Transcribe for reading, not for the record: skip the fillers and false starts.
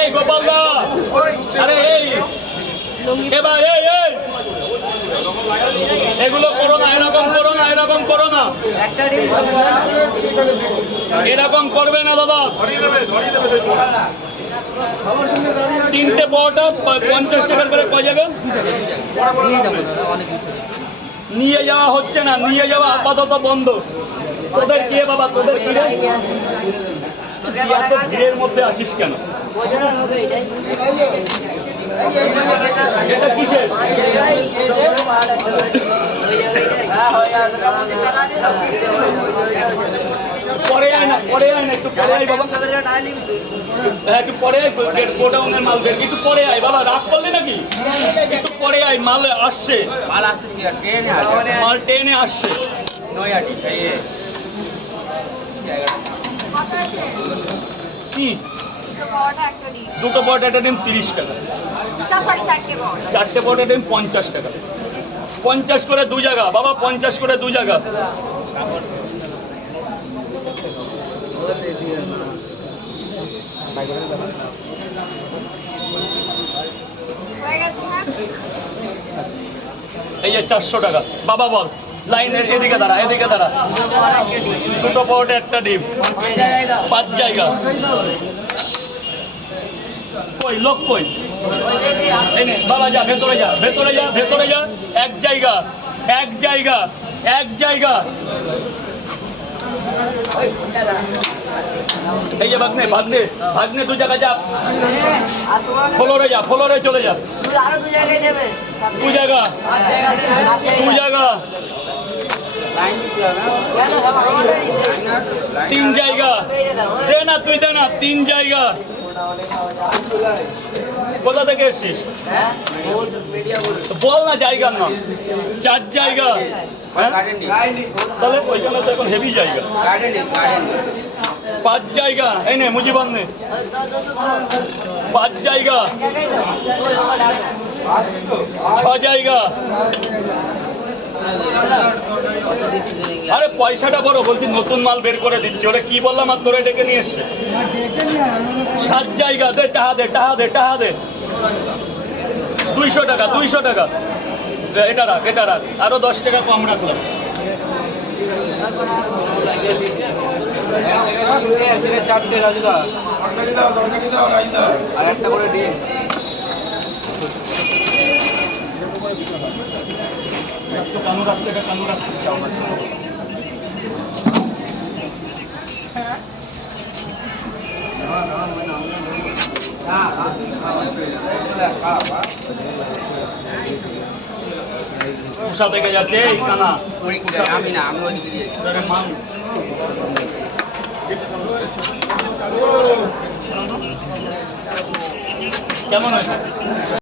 এই গোপাল দা, আরে এই এবার এই এই এগুলো করো না, এরকম করো না, এরকম করো না, এরকম করবে না দাদা। তিনটে পাওয়াটা 50 টাকার করে কয় জায়গা নিয়ে যাওয়া হচ্ছে না, নিয়ে যাওয়া আপাতত বন্ধ। তোদের কে বাবা, তোদের কি ভিড়ের মধ্যে আসিস কেন? এটা কিসের? পরে আয় না, পরে আয় না, একটু পরে আয় বাবা। হ্যাঁ একটু পরে আয়, গোডাউনের মাল বের, একটু পরে আয় বাবা। রাগ করলি নাকি? একটু পরে আয়, মাল আসছে, মাল ট্রেনে আসছে। কি দুটো পরোটা একটা ডিম 30 টাকা, চারটে পরোটা ডিম 50 টাকা। 50 করে দু জায়গা বাবা, 50 করে দু জায়গা। এই যে 400 টাকা বাবা। বল লাইনের এদিকে দাঁড়া, এদিকে দাঁড়া। দুটো পরোটা একটা ডিম 5 জায়গা। কই লোক কই? বাবা যা ভেতরে যা, ভেতরে যা, ভেতরে যা। এক জায়গা, এক জায়গা, এক জায়গা। এই যে ভাগ্নে, ভাগ্নে, ভাগ্নে দু জায়গা যা। ফ্লোরে যা, ফ্লোরে চলে যা। দু জায়গা, দু জায়গা, 3 জায়গা। দে না তুই, দে না, 3 জায়গা। কোথা থেকে এসছিস বল না জায়গার নাম। 4 জায়গা। হ্যাঁ তাহলে ওইখানে তো এখন হেভি জায়গা। 5 জায়গা। এই নে মুজিবান নে, 5 জায়গা, 6 জায়গা। আরে পয়সাটা বড়, বলছি নতুন মাল বের করে দিচ্ছি। ওরা কি বললাম আর তোরে ডেকে নিয়ে এসছে। 7 জায়গা। দে টাহা, দে টাহা, দে টাহা, দে। 200 টাকা, 200 টাকা। এটা রাখ, এটা রাখ, আরো 10 টাকা কম রাখলাম। চারটে রাজুদা আর একটা করে ডিম। কানু রাখতে, কানু রাখতে উষা থেকে যাচ্ছে এই কানা। আমি না, আমি ওইদিকে দিয়েছি। কেমন হয়েছে?